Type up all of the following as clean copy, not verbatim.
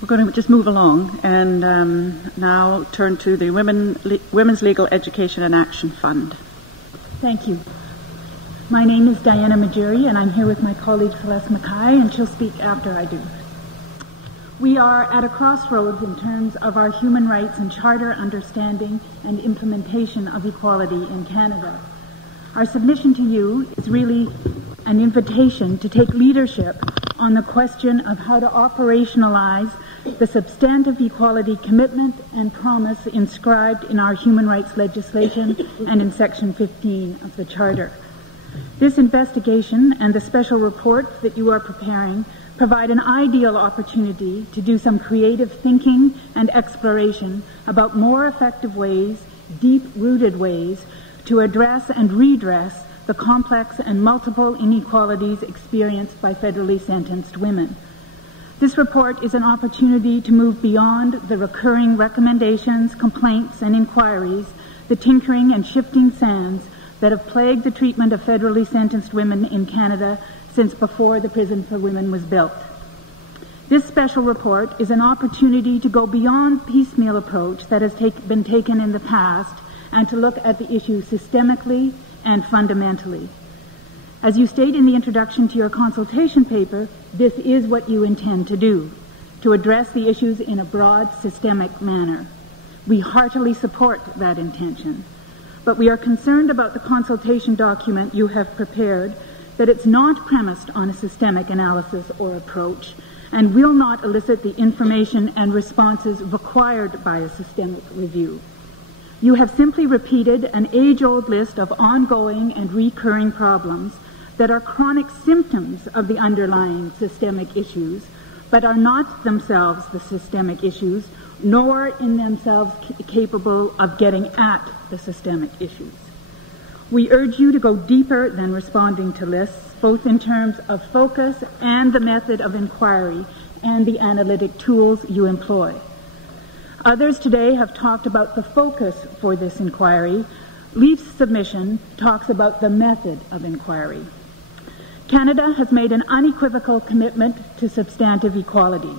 We're going to just move along and now turn to the Women's Legal Education and Action Fund. Thank you. My name is Diana Majuri, and I'm here with my colleague Celeste Mackay, and she'll speak after I do. We are at a crossroads in terms of our human rights and charter understanding and implementation of equality in Canada. Our submission to you is really an invitation to take leadership on the question of how to operationalize the substantive equality commitment and promise inscribed in our human rights legislation and in Section 15 of the Charter. This investigation and the special report that you are preparing provide an ideal opportunity to do some creative thinking and exploration about more effective ways, deep-rooted ways, to address and redress the complex and multiple inequalities experienced by federally sentenced women. This report is an opportunity to move beyond the recurring recommendations, complaints, and inquiries, the tinkering and shifting sands that have plagued the treatment of federally sentenced women in Canada since before the Prison for Women was built. This special report is an opportunity to go beyond piecemeal approach that has been taken in the past and to look at the issue systemically and fundamentally. As you state in the introduction to your consultation paper, this is what you intend to do, to address the issues in a broad, systemic manner. We heartily support that intention, but we are concerned about the consultation document you have prepared, that it's not premised on a systemic analysis or approach, and will not elicit the information and responses required by a systemic review. You have simply repeated an age-old list of ongoing and recurring problems that are chronic symptoms of the underlying systemic issues, but are not themselves the systemic issues, nor in themselves capable of getting at the systemic issues. We urge you to go deeper than responding to lists, both in terms of focus and the method of inquiry and the analytic tools you employ. Others today have talked about the focus for this inquiry. Leaf's submission talks about the method of inquiry. Canada has made an unequivocal commitment to substantive equality,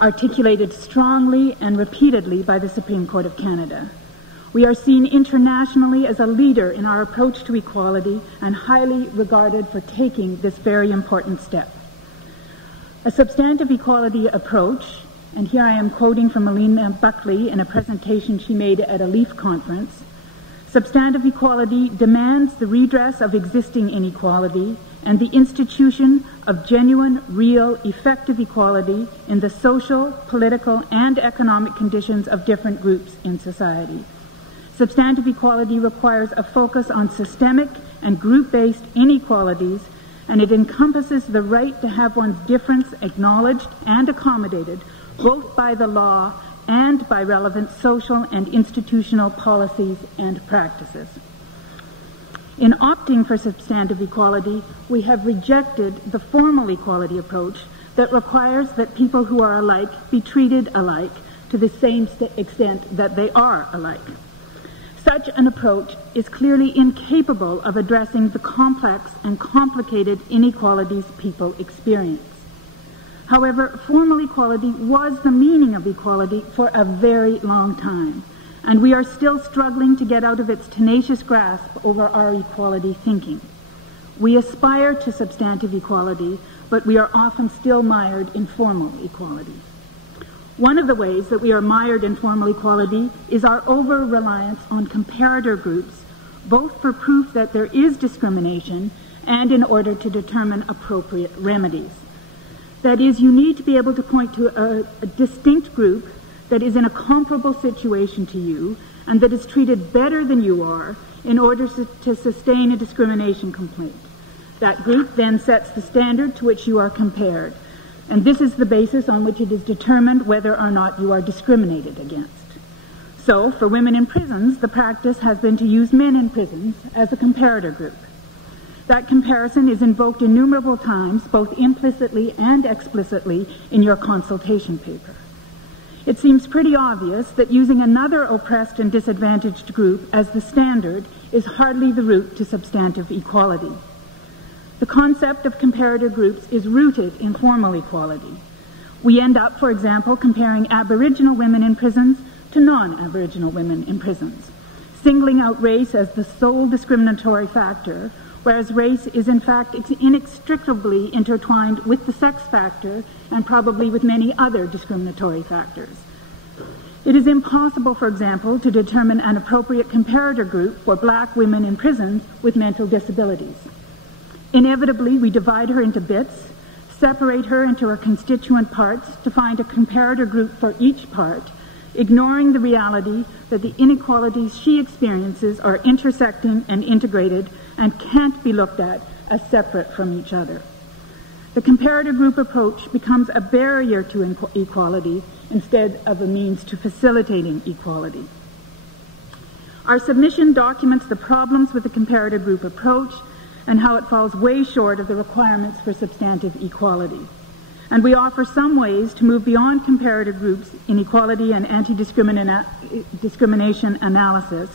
articulated strongly and repeatedly by the Supreme Court of Canada. We are seen internationally as a leader in our approach to equality and highly regarded for taking this very important step. A substantive equality approach, and here I am quoting from Alina Buckley in a presentation she made at a Leaf conference, substantive equality demands the redress of existing inequality and the institution of genuine, real, effective equality in the social, political, and economic conditions of different groups in society. Substantive equality requires a focus on systemic and group-based inequalities, and it encompasses the right to have one's difference acknowledged and accommodated both by the law and by relevant social and institutional policies and practices. In opting for substantive equality, we have rejected the formal equality approach that requires that people who are alike be treated alike to the same extent that they are alike. Such an approach is clearly incapable of addressing the complex and complicated inequalities people experience. However, formal equality was the meaning of equality for a very long time, and we are still struggling to get out of its tenacious grasp over our equality thinking. We aspire to substantive equality, but we are often still mired in formal equality. One of the ways that we are mired in formal equality is our over-reliance on comparator groups, both for proof that there is discrimination and in order to determine appropriate remedies. That is, you need to be able to point to a distinct group that is in a comparable situation to you and that is treated better than you are in order to sustain a discrimination complaint. That group then sets the standard to which you are compared, and this is the basis on which it is determined whether or not you are discriminated against. So, for women in prisons, the practice has been to use men in prisons as a comparator group. That comparison is invoked innumerable times, both implicitly and explicitly, in your consultation paper. It seems pretty obvious that using another oppressed and disadvantaged group as the standard is hardly the route to substantive equality. The concept of comparator groups is rooted in formal equality. We end up, for example, comparing Aboriginal women in prisons to non-Aboriginal women in prisons, singling out race as the sole discriminatory factor, whereas race is in fact inextricably intertwined with the sex factor and probably with many other discriminatory factors. It is impossible, for example, to determine an appropriate comparator group for black women in prisons with mental disabilities. Inevitably, we divide her into bits, separate her into her constituent parts to find a comparator group for each part, ignoring the reality that the inequalities she experiences are intersecting and integrated and can't be looked at as separate from each other. The comparator group approach becomes a barrier to equality instead of a means to facilitating equality. Our submission documents the problems with the comparator group approach and how it falls way short of the requirements for substantive equality. And we offer some ways to move beyond comparator groups in equality and anti-discrimination analysis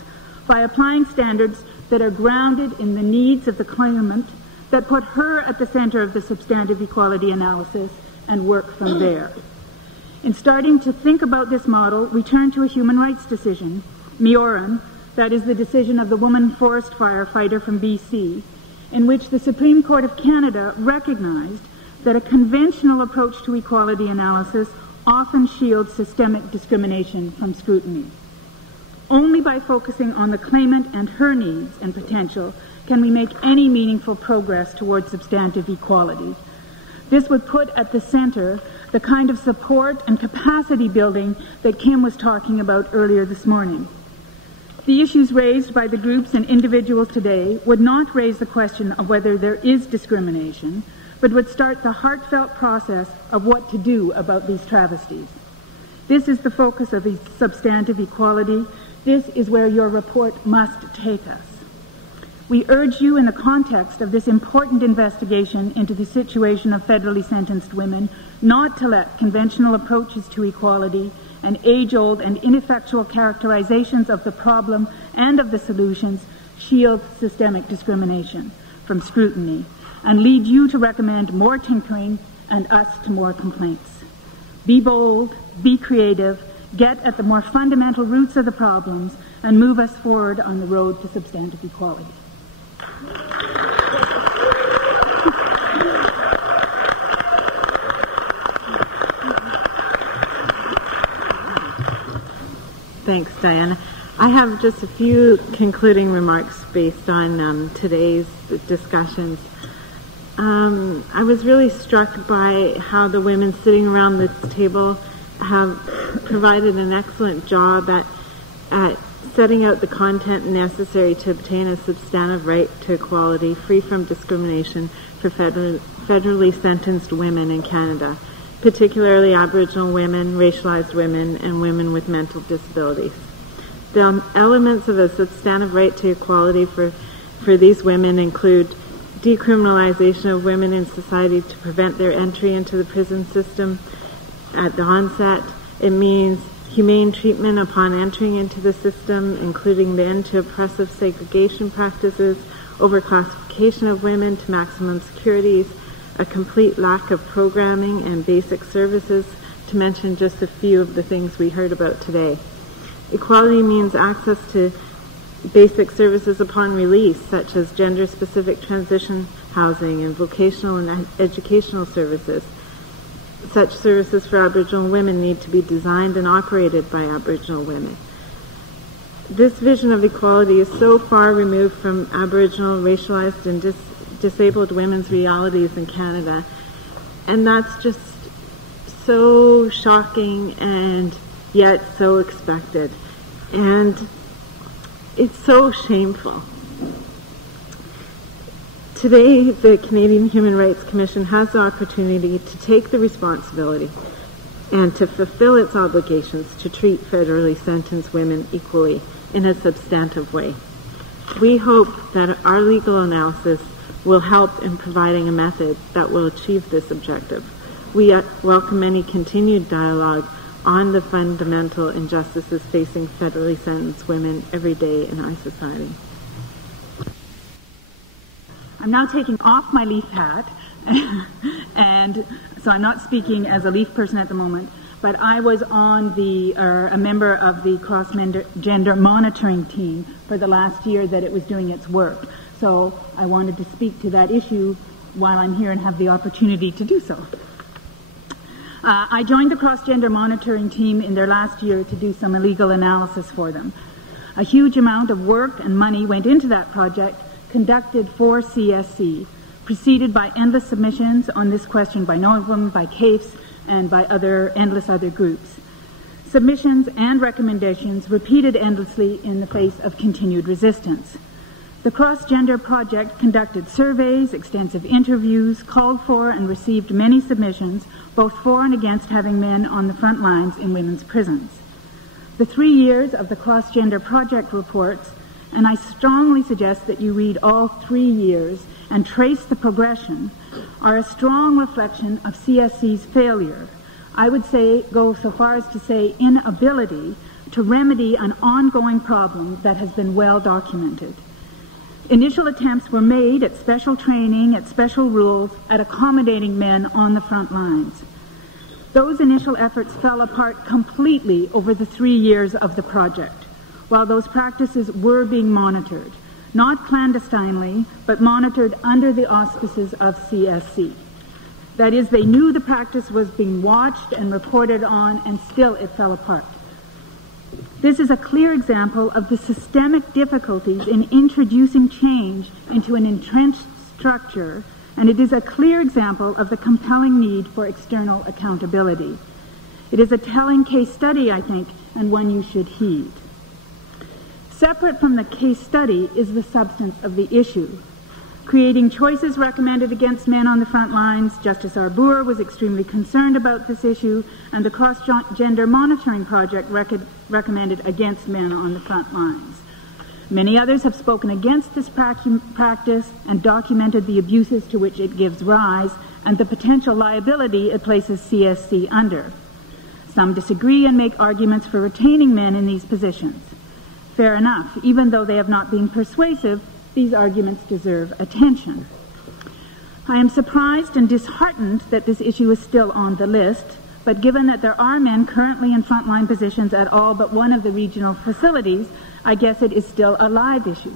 by applying standards that are grounded in the needs of the claimant, that put her at the center of the substantive equality analysis and work from there. In starting to think about this model, we turn to a human rights decision, Mioran, that is the decision of the woman forest firefighter from BC, in which the Supreme Court of Canada recognized that a conventional approach to equality analysis often shields systemic discrimination from scrutiny. Only by focusing on the claimant and her needs and potential can we make any meaningful progress towards substantive equality. This would put at the center the kind of support and capacity building that Kim was talking about earlier this morning. The issues raised by the groups and individuals today would not raise the question of whether there is discrimination, but would start the heartfelt process of what to do about these travesties. This is the focus of substantive equality. This is where your report must take us. We urge you, in the context of this important investigation into the situation of federally sentenced women, not to let conventional approaches to equality and age-old and ineffectual characterizations of the problem and of the solutions shield systemic discrimination from scrutiny and lead you to recommend more tinkering and us to more complaints. Be bold, be creative, get at the more fundamental roots of the problems, and move us forward on the road to substantive equality. Thanks, Diana. I have just a few concluding remarks based on today's discussions. I was really struck by how the women sitting around this table have provided an excellent job at setting out the content necessary to obtain a substantive right to equality free from discrimination for federally sentenced women in Canada, particularly Aboriginal women, racialized women, and women with mental disabilities. The elements of a substantive right to equality for these women include decriminalization of women in society to prevent their entry into the prison system at the onset. It means humane treatment upon entering into the system, including the end to oppressive segregation practices, overclassification of women to maximum securities, a complete lack of programming and basic services, to mention just a few of the things we heard about today. Equality means access to basic services upon release, such as gender-specific transition housing and vocational and educational services. Such services for Aboriginal women need to be designed and operated by Aboriginal women. This vision of equality is so far removed from Aboriginal, racialized, and disabled women's realities in Canada. And that's just so shocking and yet so expected. And it's so shameful. Today, the Canadian Human Rights Commission has the opportunity to take the responsibility and to fulfill its obligations to treat federally sentenced women equally in a substantive way. We hope that our legal analysis will help in providing a method that will achieve this objective. We welcome any continued dialogue on the fundamental injustices facing federally sentenced women every day in our society. I'm now taking off my leaf hat and So I'm not speaking as a LEAF person at the moment, but I was on a member of the cross-gender monitoring team for the last year that it was doing its work. So I wanted to speak to that issue while I'm here and have the opportunity to do so. I joined the cross-gender monitoring team in their last year to do some illegal analysis for them. A huge amount of work and money went into that project, conducted for CSC, preceded by endless submissions on this question by Novum, by Caefs, and by endless other groups. Submissions and recommendations repeated endlessly in the face of continued resistance. The cross-gender project conducted surveys, extensive interviews, called for and received many submissions, both for and against having men on the front lines in women's prisons. The 3 years of the cross-gender project reports, and I strongly suggest that you read all 3 years and trace the progression, are a strong reflection of CSC's failure. I would say, go so far as to say inability to remedy an ongoing problem that has been well documented. Initial attempts were made at special training, at special rules, at accommodating men on the front lines. Those initial efforts fell apart completely over the 3 years of the project, while those practices were being monitored, not clandestinely, but monitored under the auspices of CSC. That is, they knew the practice was being watched and reported on, and still it fell apart. This is a clear example of the systemic difficulties in introducing change into an entrenched structure, and it is a clear example of the compelling need for external accountability. It is a telling case study, I think, and one you should heed. Separate from the case study is the substance of the issue. Creating choices recommended against men on the front lines, Justice Arbour was extremely concerned about this issue, and the cross-gender monitoring project recommended against men on the front lines. Many others have spoken against this practice and documented the abuses to which it gives rise and the potential liability it places CSC under. Some disagree and make arguments for retaining men in these positions. Fair enough, even though they have not been persuasive, these arguments deserve attention. I am surprised and disheartened that this issue is still on the list, but given that there are men currently in frontline positions at all but one of the regional facilities, I guess it is still a live issue.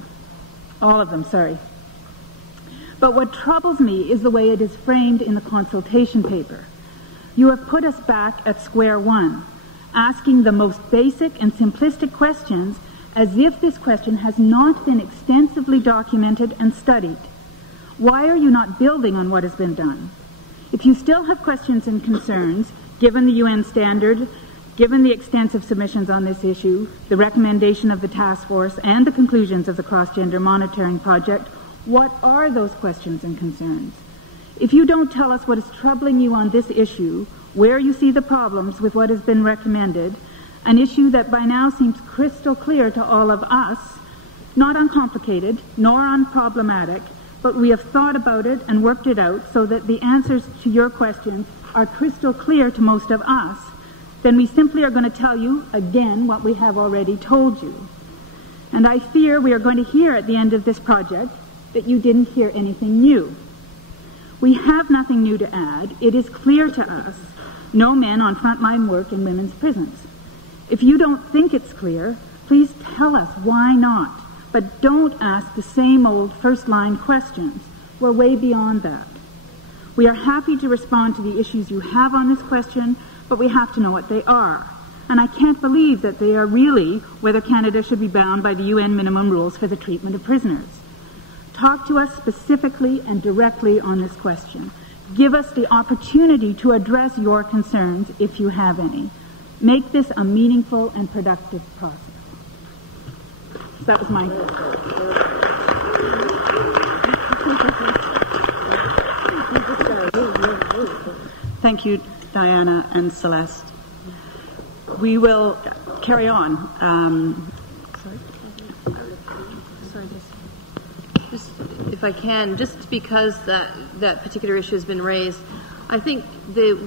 All of them, sorry. But what troubles me is the way it is framed in the consultation paper. You have put us back at square one, asking the most basic and simplistic questions as if this question has not been extensively documented and studied. Why are you not building on what has been done? If you still have questions and concerns, given the UN standard, given the extensive submissions on this issue, the recommendation of the task force, and the conclusions of the cross-gender monitoring project, what are those questions and concerns? If you don't tell us what is troubling you on this issue, where you see the problems with what has been recommended, an issue that by now seems crystal clear to all of us, not uncomplicated, nor unproblematic, but we have thought about it and worked it out so that the answers to your questions are crystal clear to most of us, then we simply are going to tell you again what we have already told you. And I fear we are going to hear at the end of this project that you didn't hear anything new. We have nothing new to add. It is clear to us, no men on frontline work in women's prisons. If you don't think it's clear, please tell us why not. But don't ask the same old first-line questions. We're way beyond that. We are happy to respond to the issues you have on this question, but we have to know what they are. And I can't believe that they are really whether Canada should be bound by the UN minimum rules for the treatment of prisoners. Talk to us specifically and directly on this question. Give us the opportunity to address your concerns if you have any. Make this a meaningful and productive process. So that was my... Thank you, Diana and Celeste. We will carry on. Just, if I can, just because that particular issue has been raised, I think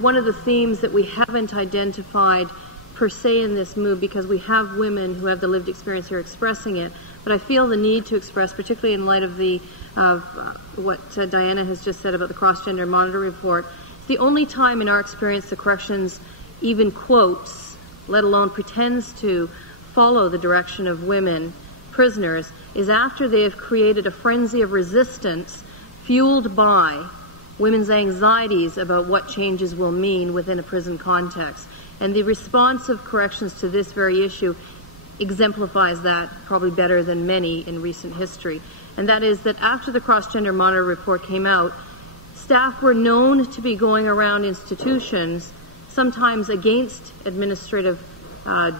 one of the themes that we haven't identified per se in this move, because we have women who have the lived experience here expressing it, but I feel the need to express, particularly in light of what Diana has just said about the cross-gender monitor report, It's the only time in our experience the corrections even quotes, let alone pretends to follow the direction of women prisoners, is after they have created a frenzy of resistance fueled by women's anxieties about what changes will mean within a prison context. And the response of corrections to this very issue exemplifies that probably better than many in recent history. And that is that after the Cross-Gender Monitor report came out, staff were known to be going around institutions, sometimes against administrative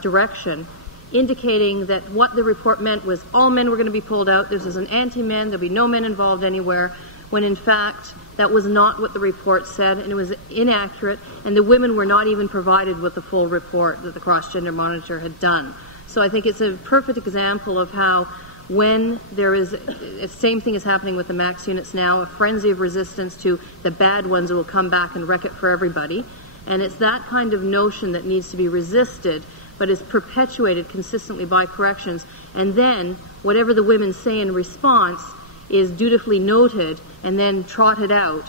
direction, indicating that what the report meant was all men were going to be pulled out, this is an anti-men, there'll be no men involved anywhere, when in fact that was not what the report said, and it was inaccurate, and the women were not even provided with the full report that the Cross-Gender Monitor had done. So I think it's a perfect example of how when there is, the same thing is happening with the max units now, a frenzy of resistance to the bad ones who will come back and wreck it for everybody. And it's that kind of notion that needs to be resisted, but is perpetuated consistently by corrections. And then whatever the women say in response is dutifully noted and then trotted out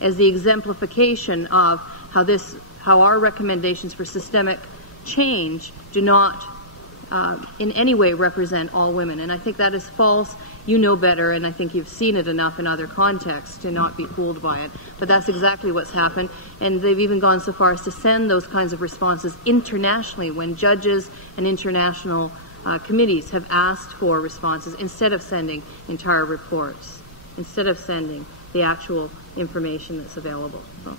as the exemplification of how our recommendations for systemic change do not in any way represent all women. And I think that is false. You know better, and I think you've seen it enough in other contexts to not be fooled by it. But that's exactly what's happened. And they've even gone so far as to send those kinds of responses internationally when judges and international committees have asked for responses instead of sending entire reports, instead of sending the actual information that's available. So.